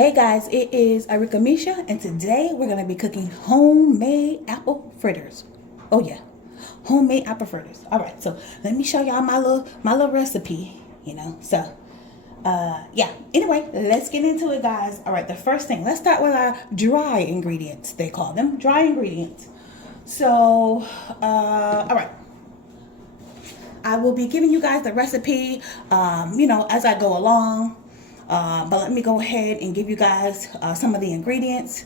Hey guys, it is Arika Misha, and today we're gonna be cooking homemade apple fritters. Oh yeah, homemade apple fritters. All right, so let me show y'all my little recipe. Yeah. Anyway, let's get into it, guys. All right, the first thing, let's start with our dry ingredients. They call them dry ingredients. So, all right. I will be giving you guys the recipe, as I go along. But let me go ahead and give you guys some of the ingredients.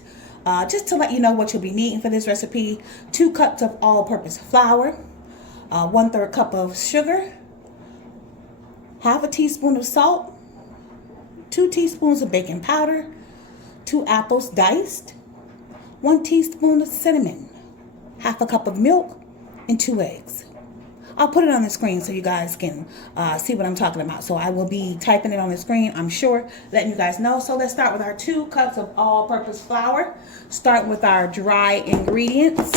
Just to let you know what you'll be needing for this recipe. 2 cups of all-purpose flour, 1/3 cup of sugar, half a teaspoon of salt, 2 teaspoons of baking powder, 2 apples diced, 1 teaspoon of cinnamon, half a cup of milk, and 2 eggs. I'll put it on the screen so you guys can see what I'm talking about. So I will be typing it on the screen, I'm sure, letting you guys know. So let's start with our 2 cups of all-purpose flour. Start with our dry ingredients.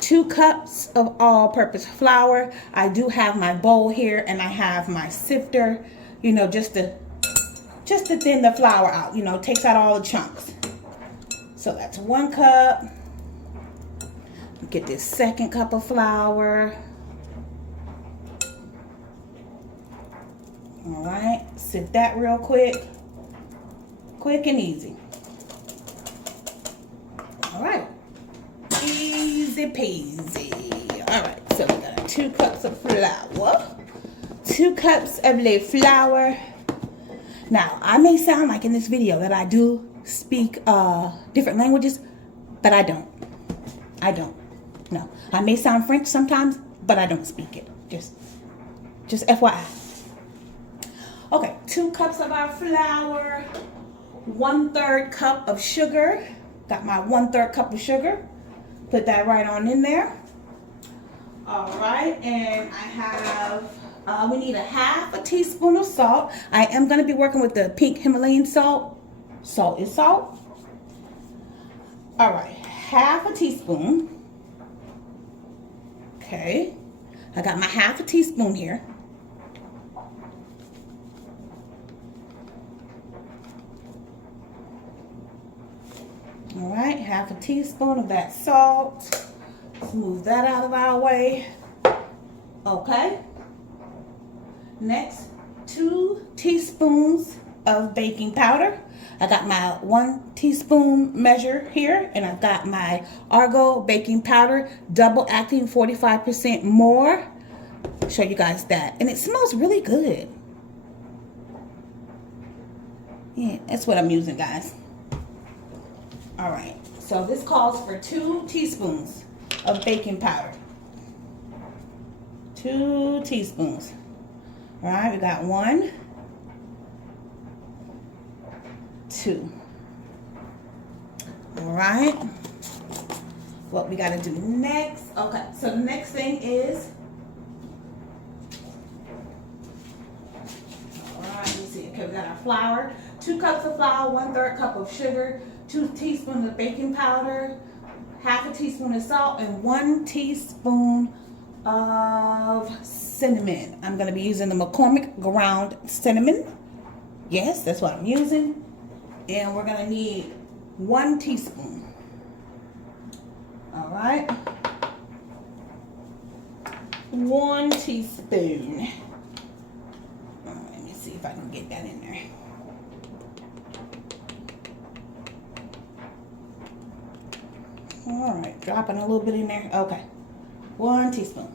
2 cups of all-purpose flour. I do have my bowl here, and I have my sifter, just to thin the flour out. Takes out all the chunks. So that's 1 cup. Get this 2nd cup of flour. All right, sift that real quick and easy. All right, easy peasy. All right, so we got 2 cups of flour. 2 cups of the flour. Now, I may sound like in this video that I do speak different languages, but I don't. No, I may sound French sometimes, but I don't speak it. Just FYI. Okay, 2 cups of our flour, 1/3 cup of sugar. Got my 1/3 cup of sugar. Put that right on in there. All right, and I have, we need a half a teaspoon of salt. I am gonna be working with the pink Himalayan salt. Salt is salt. All right, half a teaspoon. Okay, I got my half a teaspoon here. All right, half a teaspoon of that salt. Let's move that out of our way. Okay. Next, 2 teaspoons of baking powder. I got my 1 teaspoon measure here, and I've got my Argo baking powder, double acting, 45% more. Show you guys that. And it smells really good. Yeah, that's what I'm using, guys. All right, so this calls for 2 teaspoons of baking powder. 2 teaspoons. All right, we got 1, 2. All right, what we got to do next. Okay, so the next thing is, all right, let me see. Okay, we got our flour. 2 cups of flour, 1/3 cup of sugar, 2 teaspoons of baking powder, half a teaspoon of salt, and 1 teaspoon of cinnamon. I'm going to be using the McCormick ground cinnamon. Yes, that's what I'm using. And we're going to need 1 teaspoon. All right. 1 teaspoon. All right, let me see if I can get that in there. All right, dropping a little bit in there. Okay, 1 teaspoon.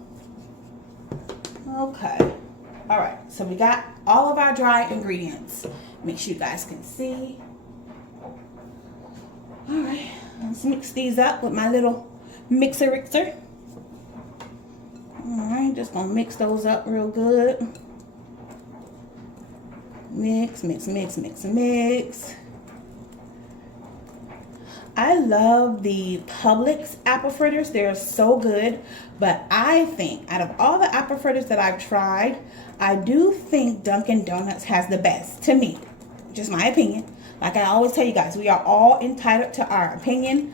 Okay, all right, so we got all of our dry ingredients. Make sure you guys can see. All right, let's mix these up with my little mixer. All right, just gonna mix those up real good. Mix, mix, mix, mix, mix. I love the Publix apple fritters. They're so good. But I think out of all the apple fritters that I've tried, I do think Dunkin' Donuts has the best, to me. Just my opinion. Like I always tell you guys, we are all entitled to our opinion,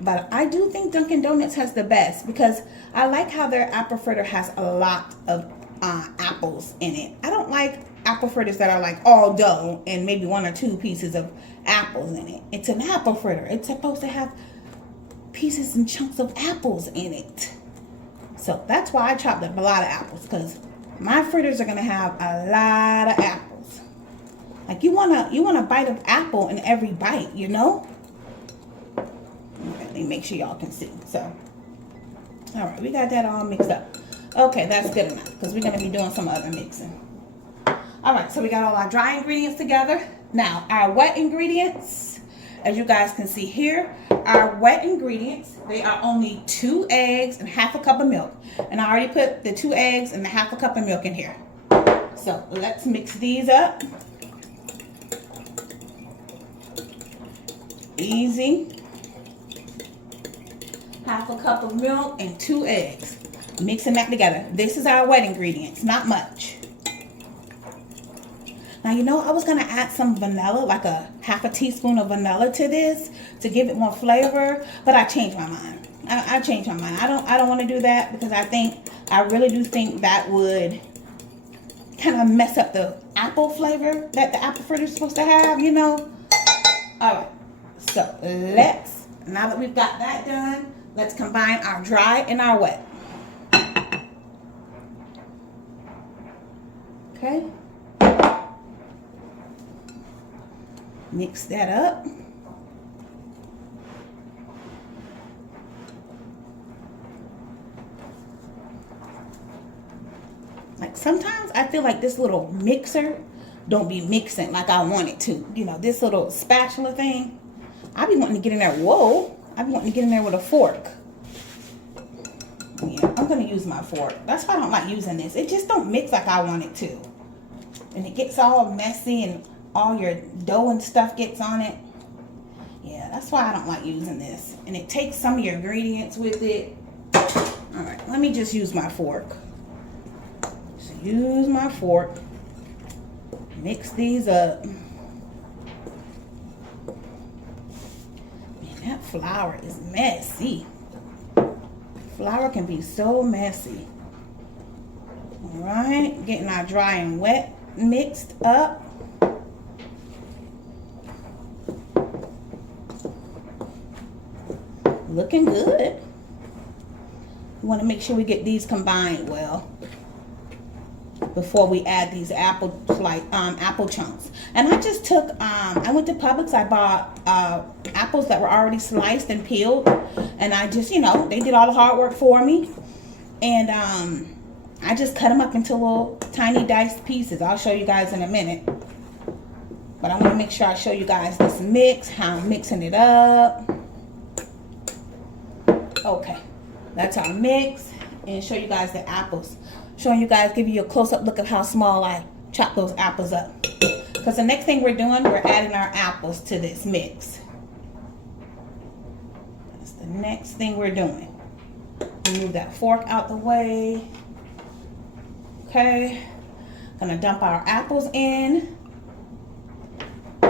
But I do think Dunkin' Donuts has the best because I like how their apple fritter has a lot of apples in it. I don't like apple fritters that are like all dough and maybe 1 or 2 pieces of apples in it. It's an apple fritter. It's supposed to have pieces and chunks of apples in it. So that's why I chopped up a lot of apples, because my fritters are gonna have a lot of apples. Like you want a bite of apple in every bite, you know? Let me make sure y'all can see. So, all right, we got that all mixed up. Okay, that's good enough, because we're going to be doing some other mixing. All right, so we got all our dry ingredients together. Now, our wet ingredients, as you guys can see here, our wet ingredients, they are only 2 eggs and half a cup of milk. And I already put the 2 eggs and the half a cup of milk in here. So let's mix these up. Easy. Half a cup of milk and 2 eggs. Mixing that together. This is our wet ingredients, not much. Now, you know, I was going to add some vanilla, like a half a teaspoon of vanilla to this to give it more flavor, but I changed my mind. I changed my mind. I don't want to do that, because I really do think that would kind of mess up the apple flavor that the apple fritter is supposed to have, you know. All right. So now that we've got that done, let's combine our dry and our wet. Okay. Mix that up. Like sometimes I feel like this little mixer don't be mixing like I want it to. You know, this little spatula thing. I be wanting to get in there. Whoa. I be wanting to get in there with a fork. Yeah, I'm going to use my fork. That's why I don't like using this. It just don't mix like I want it to. And it gets all messy and all your dough and stuff gets on it. Yeah, that's why I don't like using this. And it takes some of your ingredients with it. All right, let me just use my fork. So use my fork. Mix these up. Man, that flour is messy. Flour can be so messy. All right, getting our dry and wet mixed up. Looking good. We want to make sure we get these combined well before we add these apple chunks. And I just took I went to Publix. I bought apples that were already sliced and peeled, and I just, you know, they did all the hard work for me, and I just cut them up into little tiny diced pieces. I'll show you guys in a minute, but I want to make sure I show you guys this mix, how I'm mixing it up. Okay, that's our mix, and show you guys the apples. Showing you guys, give you a close-up look at how small I chop those apples up. Because the next thing we're doing, we're adding our apples to this mix. That's the next thing we're doing. Move that fork out the way. Okay, gonna dump our apples in. I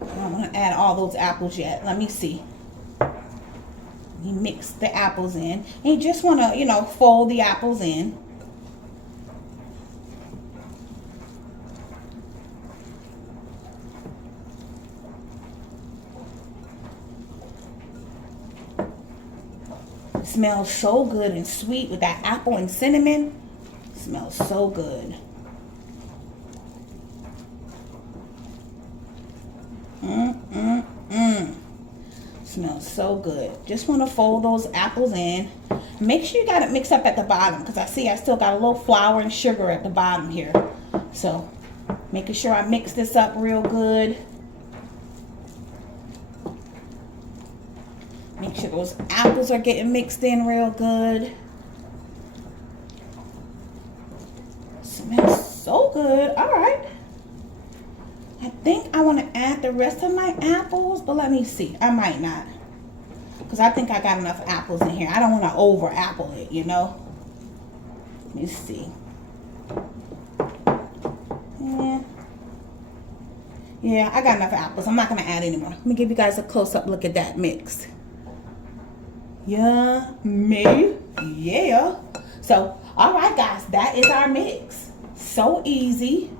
don't want to add all those apples yet. Let me see. You mix the apples in, and you just want to, you know, fold the apples in. It smells so good and sweet with that apple and cinnamon. It smells so good. Smells so good. Just want to fold those apples in. Make sure you got it mixed up at the bottom, because I see I still got a little flour and sugar at the bottom here. So making sure I mix this up real good. Make sure those apples are getting mixed in real good. Smells so good. All right. I think I want to add the rest of my apples, but let me see. I might not, because I think I got enough apples in here. I don't want to over apple it, you know. Let me see. Yeah, I got enough apples. I'm not going to add any more. Let me give you guys a close-up look at that mix. Yummy. Yeah. So All right, guys, that is our mix. So easy.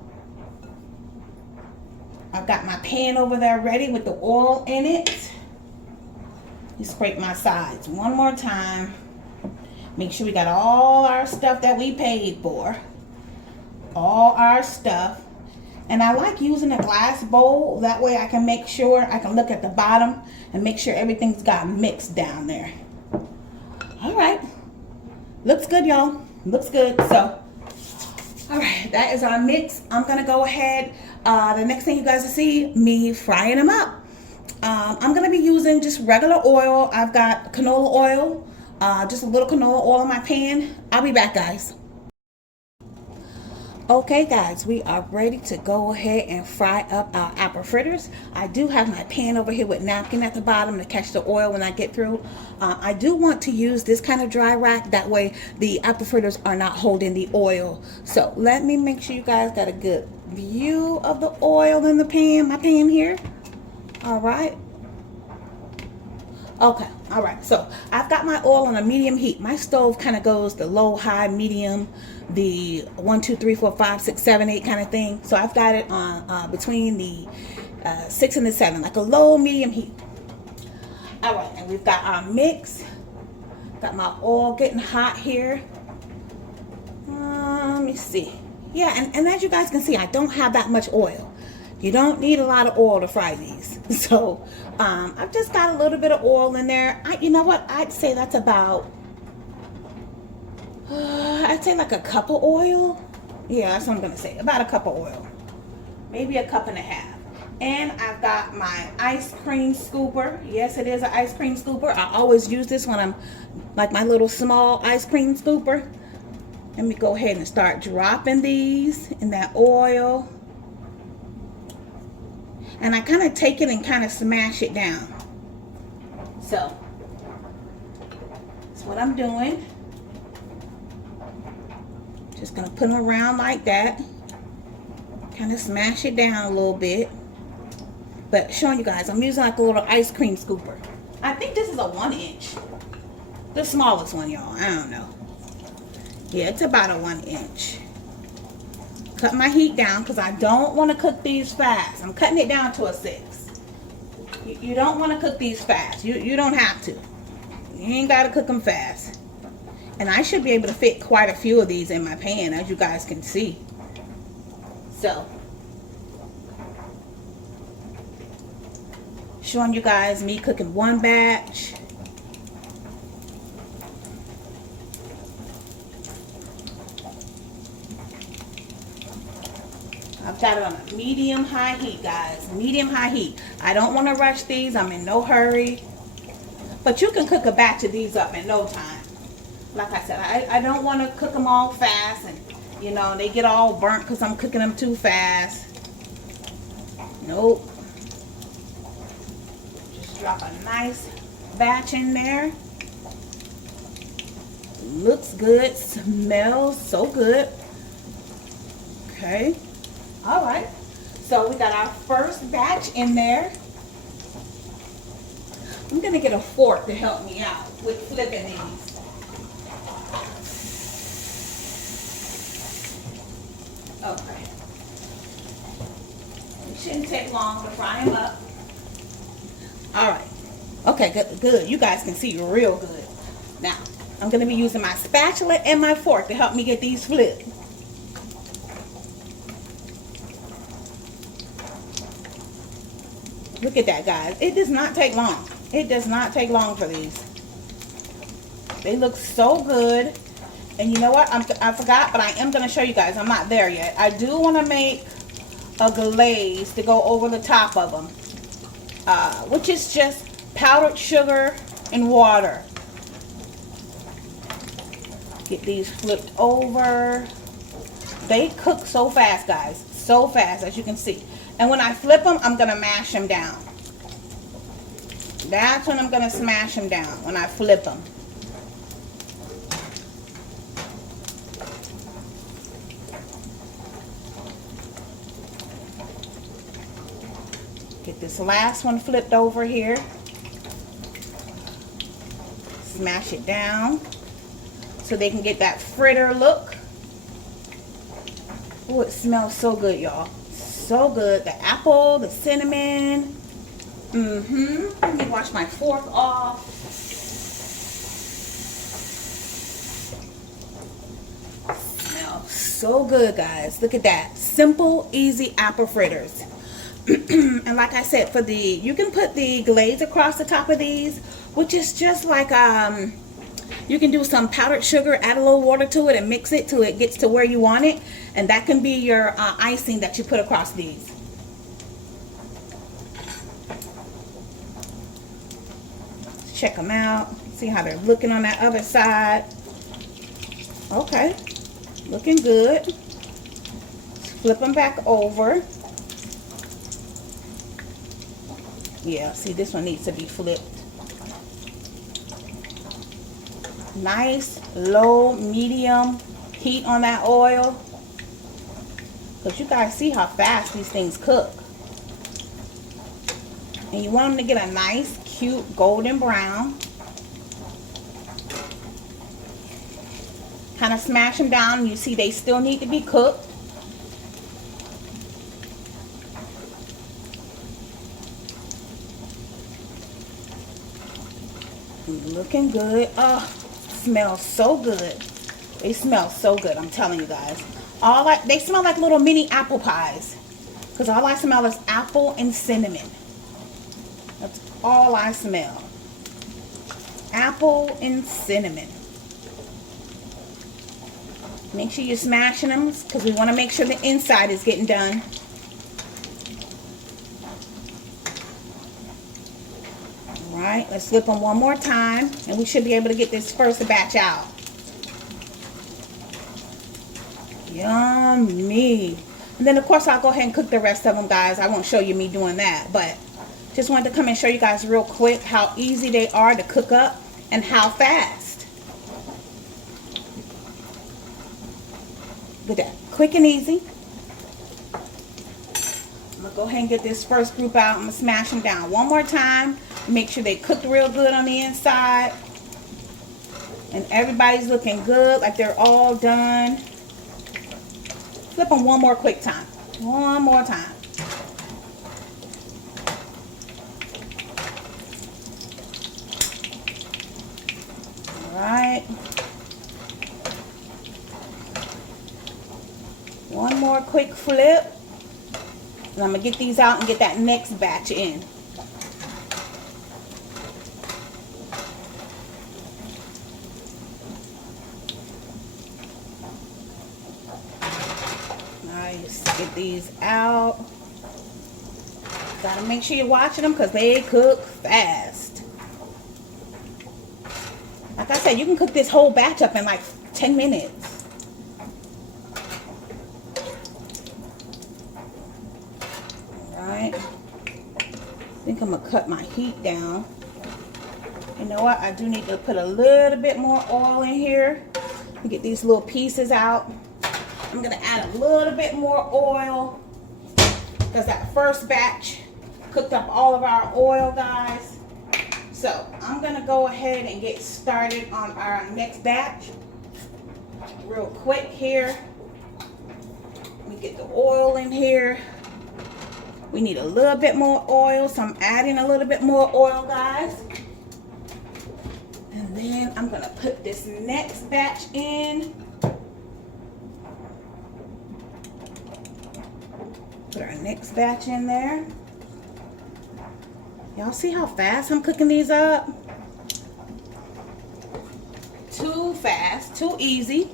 I've got my pan over there ready with the oil in it. You scrape my sides one more time. Make sure we got all our stuff that we paid for. All our stuff. And I like using a glass bowl. That way I can make sure, I can look at the bottom and make sure everything's got mixed down there. All right. Looks good, y'all. Looks good. So, all right, that is our mix. I'm going to go ahead. The next thing you guys will see, me frying them up. I'm going to be using just regular oil. I've got canola oil, just a little canola oil in my pan. I'll be back, guys. Okay, guys, we are ready to go ahead and fry up our apple fritters. I do have my pan over here with napkin at the bottom to catch the oil when I get through. I do want to use this kind of dry rack. That way the apple fritters are not holding the oil. So let me make sure you guys got a good view of the oil in the pan, my pan here. All right. Okay, all right, so I've got my oil on a medium heat. My stove kind of goes the low, high, medium, the 1, 2, 3, 4, 5, 6, 7, 8 kind of thing. So I've got it on between the 6 and the 7, like a low, medium heat. All right, and we've got our mix. Got my oil getting hot here. Let me see. Yeah, and as you guys can see, I don't have that much oil. You don't need a lot of oil to fry these. So I've just got a little bit of oil in there. You know what? I'd say that's about, I'd say like a cup of oil. Yeah, that's what I'm going to say. About a cup of oil. Maybe a cup and a half. And I've got my ice cream scooper. Yes, it is an ice cream scooper. I always use this when I'm like my little small ice cream scooper. Let me go ahead and start dropping these in that oil. And I kind of take it and kind of smash it down. So, that's what I'm doing. Just going to put them around like that. Kind of smash it down a little bit. But showing you guys, I'm using like a little ice cream scooper. I think this is a 1 inch. The smallest one, y'all. I don't know. Yeah, it's about a 1 inch. Cut my heat down because I don't want to cook these fast. I'm cutting it down to a 6. You don't want to cook these fast. You don't have to. You ain't got to cook them fast. And I should be able to fit quite a few of these in my pan, as you guys can see. So, showing you guys me cooking one batch. I've got it on a medium-high heat, guys. Medium-high heat. I don't want to rush these. I'm in no hurry. But you can cook a batch of these up in no time. Like I said, I don't want to cook them all fast. And, you know, they get all burnt because I'm cooking them too fast. Nope. Just drop a nice batch in there. Looks good. Smells so good. Okay. All right, so we got our first batch in there. I'm gonna get a fork to help me out with flipping these. Okay. It shouldn't take long to fry them up. All right. Okay, good, good. You guys can see real good. Now, I'm gonna be using my spatula and my fork to help me get these flipped. Look at that, guys. It does not take long. It does not take long for these. They look so good. And you know what? I forgot, but I am going to show you guys. I'm not there yet. I do want to make a glaze to go over the top of them. Which is just powdered sugar and water. Get these flipped over. They cook so fast, guys. So fast, as you can see. And when I flip them, I'm going to mash them down. That's when I'm going to smash them down, when I flip them. Get this last one flipped over here. Smash it down. so they can get that fritter look. Oh, it smells so good, y'all. So good. The apple, the cinnamon. Let me wash my fork off. Smells so good, guys. Look at that. Simple, easy apple fritters. And like I said, for the, you can put the glaze across the top of these, which is just like, you can do some powdered sugar, add a little water to it and mix it till it gets to where you want it. And that can be your icing that you put across these. Check them out. See how they're looking on that other side. Okay, looking good. Flip them back over. Yeah, see, this one needs to be flipped. Nice, low, medium heat on that oil. Because you guys see how fast these things cook. And you want them to get a nice, cute golden brown. Kind of smash them down. You see they still need to be cooked. Looking good. Oh, smells so good. They smell so good, I'm telling you guys. They smell like little mini apple pies. Because all I smell is apple and cinnamon. That's all I smell. Apple and cinnamon. Make sure you're smashing them because we want to make sure the inside is getting done. Alright, let's flip them one more time and we should be able to get this first batch out. Yummy. And then of course I'll go ahead and cook the rest of them, guys. I won't show you me doing that, but just wanted to come and show you guys real quick how easy they are to cook up and how fast. Look at that, quick and easy. I'm gonna go ahead and get this first group out. I'm gonna smash them down one more time. Make sure they cooked real good on the inside. And everybody's looking good, like they're all done. Flip them one more quick time. One more time. Alright. One more quick flip. And I'm going to get these out and get that next batch in. Get these out. Gotta make sure you're watching them because they cook fast. Like I said, you can cook this whole batch up in like 10 minutes. Alright. I think I'm gonna cut my heat down. You know what? I do need to put a little bit more oil in here to get these little pieces out. I'm going to add a little bit more oil because that first batch cooked up all of our oil, guys. So I'm going to go ahead and get started on our next batch real quick here. Let me get the oil in here. We need a little bit more oil, so I'm adding a little bit more oil, guys. And then I'm going to put this next batch in. Put our next batch in there. Y'all see how fast I'm cooking these up? Too fast, too easy.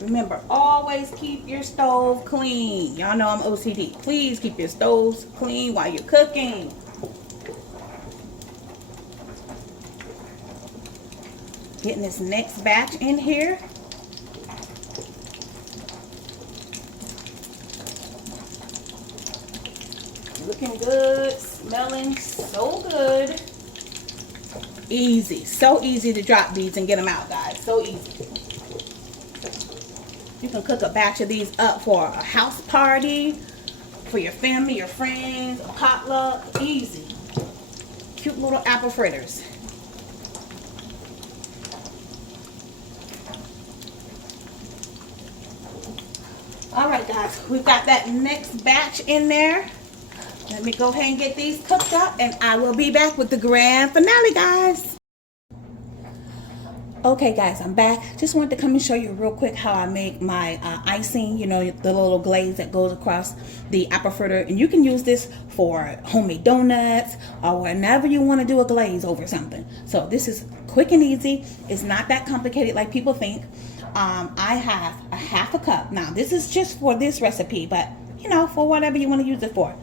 Remember, always keep your stove clean. Y'all know I'm OCD. Please keep your stoves clean while you're cooking. Getting this next batch in here. Looking good, smelling so good. Easy, so easy to drop these and get them out, guys. So easy. You can cook a batch of these up for a house party, for your family, your friends, a potluck, easy. Cute little apple fritters. All right, guys, we've got that next batch in there. Let me go ahead and get these cooked up, and I will be back with the grand finale, guys. Okay, guys, I'm back. Just wanted to come and show you real quick how I make my icing, you know, the little glaze that goes across the apple fritter. And you can use this for homemade donuts or whenever you want to do a glaze over something. So this is quick and easy. It's not that complicated like people think. I have a half a cup. Now, this is just for this recipe, but, you know, for whatever you want to use it for.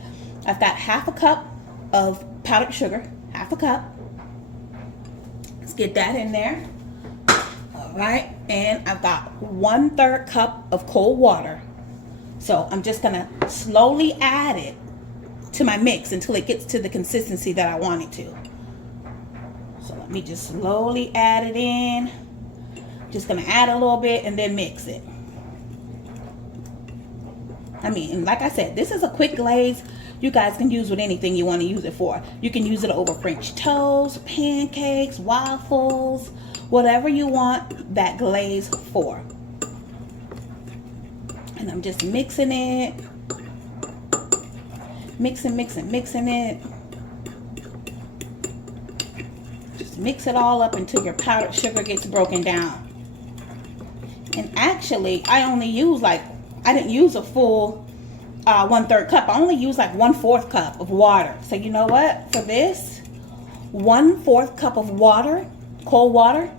I've got half a cup of powdered sugar, half a cup. Let's get that in there. All right, and I've got 1/3 cup of cold water. So I'm just gonna slowly add it to my mix until it gets to the consistency that I want it to. So let me just slowly add it in. Just gonna add a little bit and then mix it. I mean, like I said, this is a quick glaze. You guys can use with anything you want to use it for. You can use it over French toast, pancakes, waffles, whatever you want that glaze for. And I'm just mixing it. Mixing it. Just mix it all up until your powdered sugar gets broken down. And actually, I only use I didn't use a full 1/3 cup. I only use like 1/4 cup of water. So you know what? For this, 1/4 cup of water, cold water,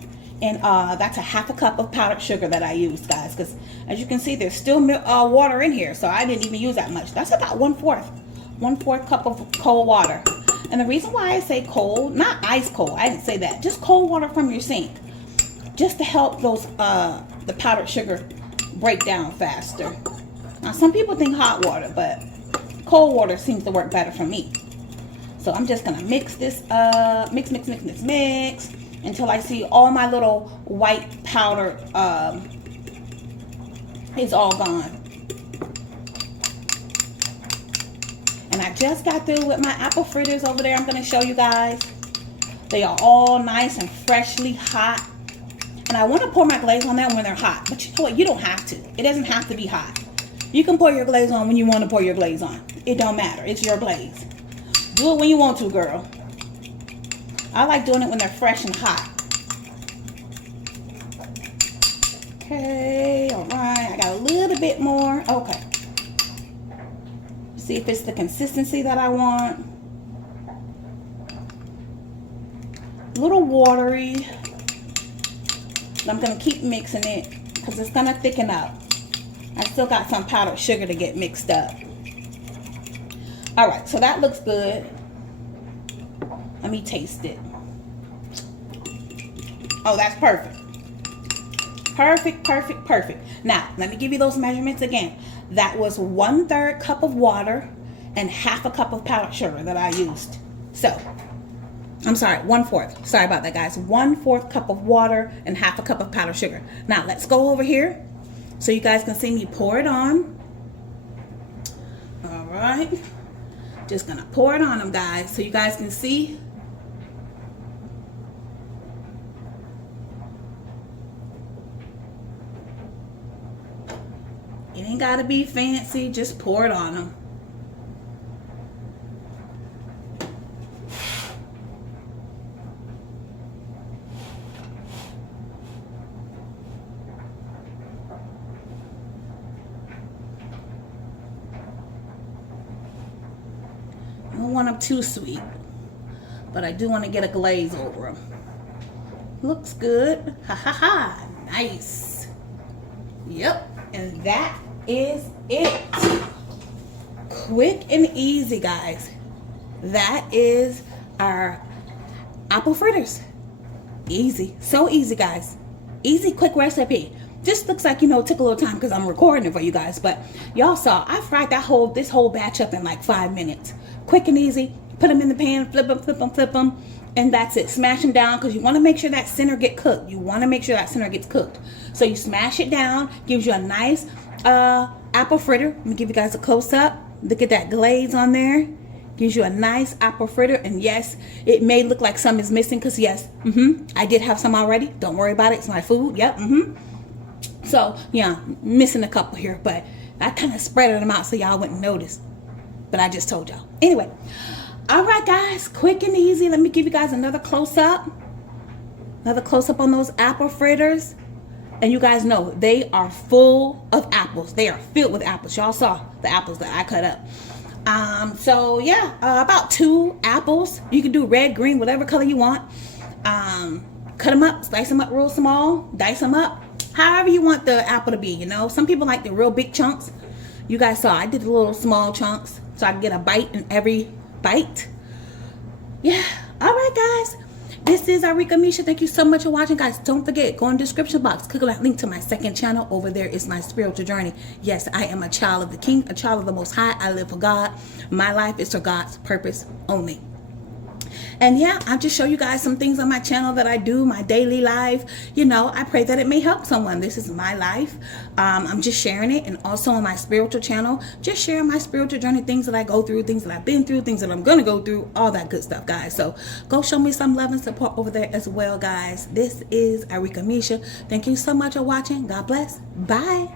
and that's a half a cup of powdered sugar that I used, guys. Because as you can see, there's still water in here, so I didn't even use that much. That's about 1/4 cup of cold water. And the reason why I say cold, not ice cold, I didn't say that, just cold water from your sink, just to help those the powdered sugar break down faster. Now, some people think hot water, but cold water seems to work better for me. So I'm just gonna mix this up, mix until I see all my little white powder is all gone. And I just got through with my apple fritters over there. I'm gonna show you guys. They are all nice and freshly hot. And I want to pour my glaze on them when they're hot. But you know what? You don't have to. It doesn't have to be hot. You can pour your glaze on when you want to pour your glaze on. It don't matter. It's your glaze. Do it when you want to, girl. I like doing it when they're fresh and hot. Okay, all right. I got a little bit more. Okay. See if it's the consistency that I want. A little watery. I'm going to keep mixing it because it's going to thicken up. I still got some powdered sugar to get mixed up. All right, so that looks good. Let me taste it. Oh, that's perfect. Perfect. Now, let me give you those measurements again. That was 1/3 cup of water and half a cup of powdered sugar that I used. So, I'm sorry, 1/4. Sorry about that, guys. 1/4 cup of water and half a cup of powdered sugar. Now, let's go over here so you guys can see me pour it on. All right. Just gonna pour it on them, guys, so you guys can see. It ain't gotta be fancy. Just pour it on them. I don't want them too sweet, but I do want to get a glaze over them. Looks good. Ha ha ha. Nice. Yep. And that is it. Quick and easy, guys. That is our apple fritters. Easy. So easy, guys. Easy, quick recipe. Just looks like, you know, it took a little time because I'm recording it for you guys. But y'all saw, I fried this whole batch up in like 5 minutes. Quick and easy. Put them in the pan, flip them. And that's it. Smash them down because you want to make sure that center get cooked. You want to make sure that center gets cooked. So you smash it down. Gives you a nice apple fritter. Let me give you guys a close up. Look at that glaze on there. Gives you a nice apple fritter. And yes, it may look like some is missing because yes, I did have some already. Don't worry about it. It's my food. Yep. So yeah, missing a couple here, but I kind of spread them out so y'all wouldn't notice. But I just told y'all. Anyway, all right, guys, quick and easy. Let me give you guys another close up. Another close up on those apple fritters. And you guys know they are full of apples. They are filled with apples. Y'all saw the apples that I cut up. So yeah, about 2 apples. You can do red, green, whatever color you want. Cut them up, slice them up real small, dice them up. However you want the apple to be, you know. Some people like the real big chunks. You guys saw I did the little small chunks so I can get a bite in every bite. Yeah. All right, guys. This is Arika Misha. Thank you so much for watching, guys. Don't forget, go in the description box. Click on that link to my second channel. Over there is my spiritual journey. Yes, I am a child of the King, a child of the Most High. I live for God. My life is for God's purpose only. And yeah, I'll just show you guys some things on my channel that I do, my daily life. You know, I pray that it may help someone. This is my life. I'm just sharing it. And also on my spiritual channel, just sharing my spiritual journey, things that I go through, things that I've been through, things that I'm going to go through, all that good stuff, guys. So go show me some love and support over there as well, guys. This is Arika Misha. Thank you so much for watching. God bless. Bye.